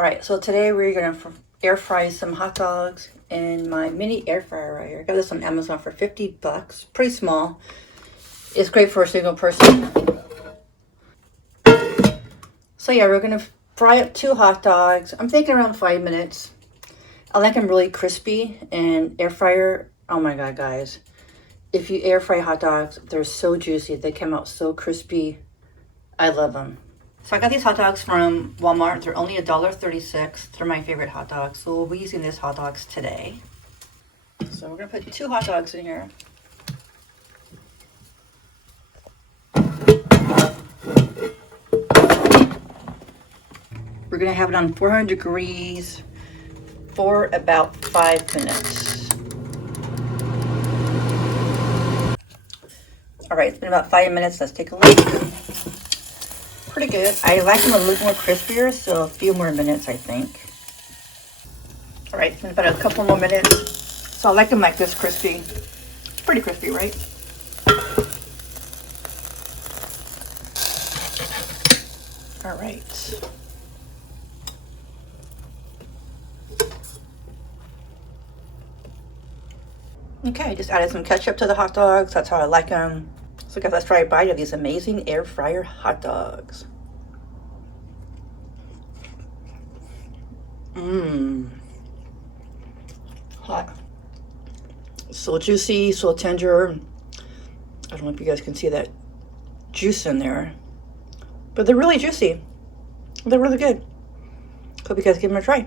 All right, so today we're gonna air fry some hot dogs in my mini air fryer right here. I got this on Amazon for 50 bucks. Pretty small. It's great for a single person. So yeah, we're gonna fry up 2 hot dogs. I'm thinking around 5 minutes. I like them really crispy, and air fryer, oh my God, guys. If you air fry hot dogs, they're so juicy. They come out so crispy. I love them. So I got these hot dogs from Walmart. They're only $1.36. They're my favorite hot dogs. So we'll be using these hot dogs today. So we're gonna put 2 hot dogs in here. We're gonna have it on 400 degrees for about 5 minutes. All right, it's been about 5 minutes. Let's take a look. Pretty good. I like them a little more crispier, so a few more minutes, I think. All right, it's been about a couple more minutes. So I like them like this crispy. It's pretty crispy, right? All right. Okay, I just added some ketchup to the hot dogs. That's how I like them. So guys, let's try a bite of these amazing air fryer hot dogs. Hot. So juicy, so tender. I don't know if you guys can see that juice in there, but they're really juicy. They're really good. Hope you guys give them a try.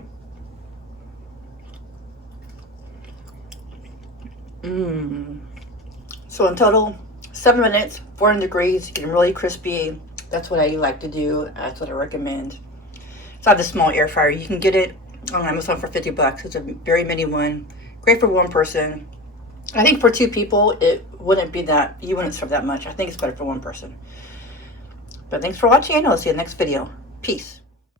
So in total, 7 minutes, 400 degrees, getting really crispy. That's what I like to do. That's what I recommend. It's not the small air fryer. You can get it on Amazon for 50 bucks. It's a very mini one. Great for one person. I think for 2 people, it wouldn't be that, you wouldn't serve that much. I think it's better for one person. But thanks for watching, and I'll see you in the next video. Peace.